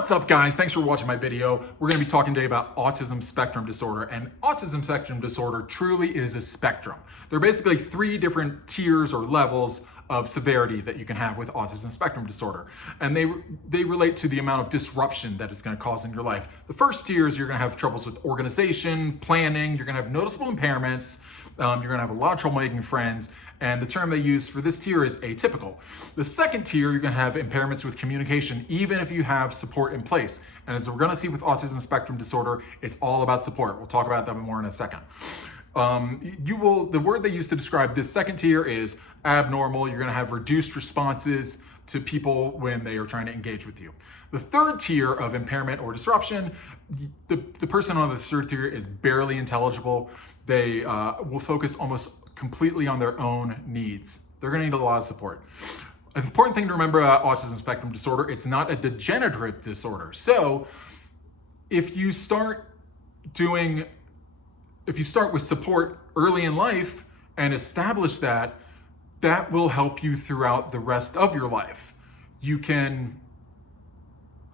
What's up, guys? Thanks for watching my video. We're going to be talking today about autism spectrum disorder, and autism spectrum disorder truly is a spectrum. There are basically 3 different tiers or levels of severity that you can have with autism spectrum disorder, and they relate to the amount of disruption that it's going to cause in your life. The first tier is you're going to have troubles with organization, planning, you're going to have noticeable impairments, you're going to have a lot of trouble making friends, and the term they use for this tier is atypical. The second tier, you're going to have impairments with communication, even if you have support in place. And as we're going to see with autism spectrum disorder, it's all about support. We'll talk about that more in a second. The word they use to describe this second tier is abnormal. You're going to have reduced responses to people when they are trying to engage with you. The third tier of impairment or disruption, the person on the third tier is barely intelligible. They will focus almost completely on their own needs. They're going to need a lot of support. An important thing to remember about autism spectrum disorder, it's not a degenerative disorder. So if you start with support early in life and establish that will help you throughout the rest of your life. You can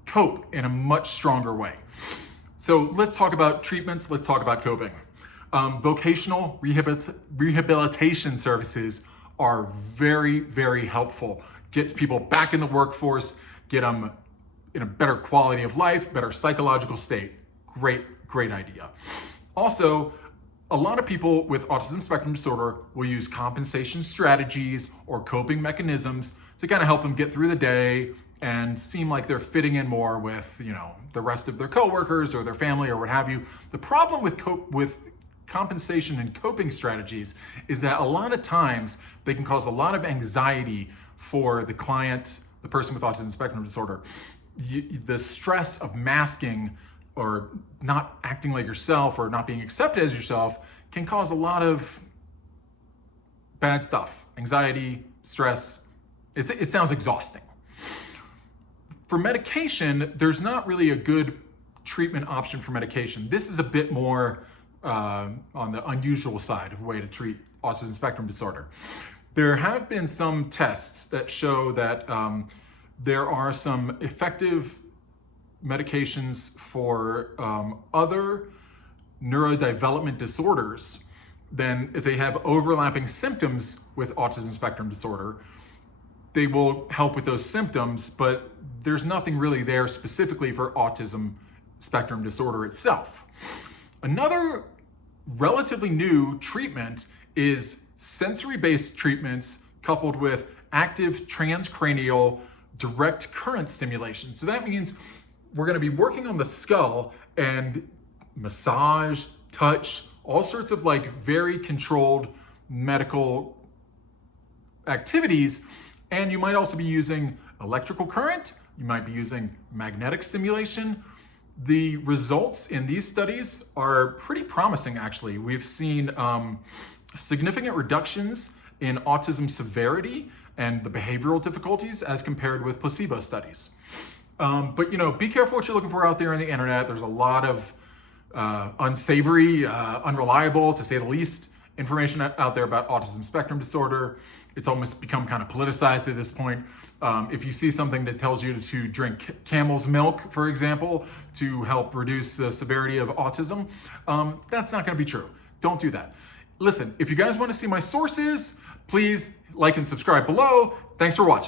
cope in a much stronger way. So let's talk about treatments. Let's talk about coping. Vocational rehabilitation services are very, very helpful. Get people back in the workforce, get them in a better quality of life, better psychological state. Great idea. Also, a lot of people with autism spectrum disorder will use compensation strategies or coping mechanisms to kind of help them get through the day and seem like they're fitting in more with, the rest of their coworkers or their family or what have you. The problem with compensation and coping strategies is that a lot of times they can cause a lot of anxiety for the client, the person with autism spectrum disorder. The stress of masking or not acting like yourself or not being accepted as yourself can cause a lot of bad stuff. Anxiety, stress. It sounds exhausting. For medication, there's not really a good treatment option for medication. This is a bit more on the unusual side of a way to treat autism spectrum disorder. There have been some tests that show that there are some effective medications for other neurodevelopment disorders. Then if they have overlapping symptoms with autism spectrum disorder, they will help with those symptoms, but there's nothing really there specifically for autism spectrum disorder itself. Another relatively new treatment is sensory-based treatments coupled with active transcranial direct current stimulation. So that means we're going to be working on the skull and massage, touch, all sorts of very controlled medical activities. And you might also be using electrical current. You might be using magnetic stimulation. The results in these studies are pretty promising, actually. We've seen significant reductions in autism severity and the behavioral difficulties as compared with placebo studies. But be careful what you're looking for out there on the internet. There's a lot of unsavory, unreliable, to say the least, information out there about autism spectrum disorder. It's almost become kind of politicized at this point. If you see something that tells you to drink camel's milk, for example, to help reduce the severity of autism, that's not going to be true. Don't do that. Listen, if you guys want to see my sources, please like and subscribe below. Thanks for watching.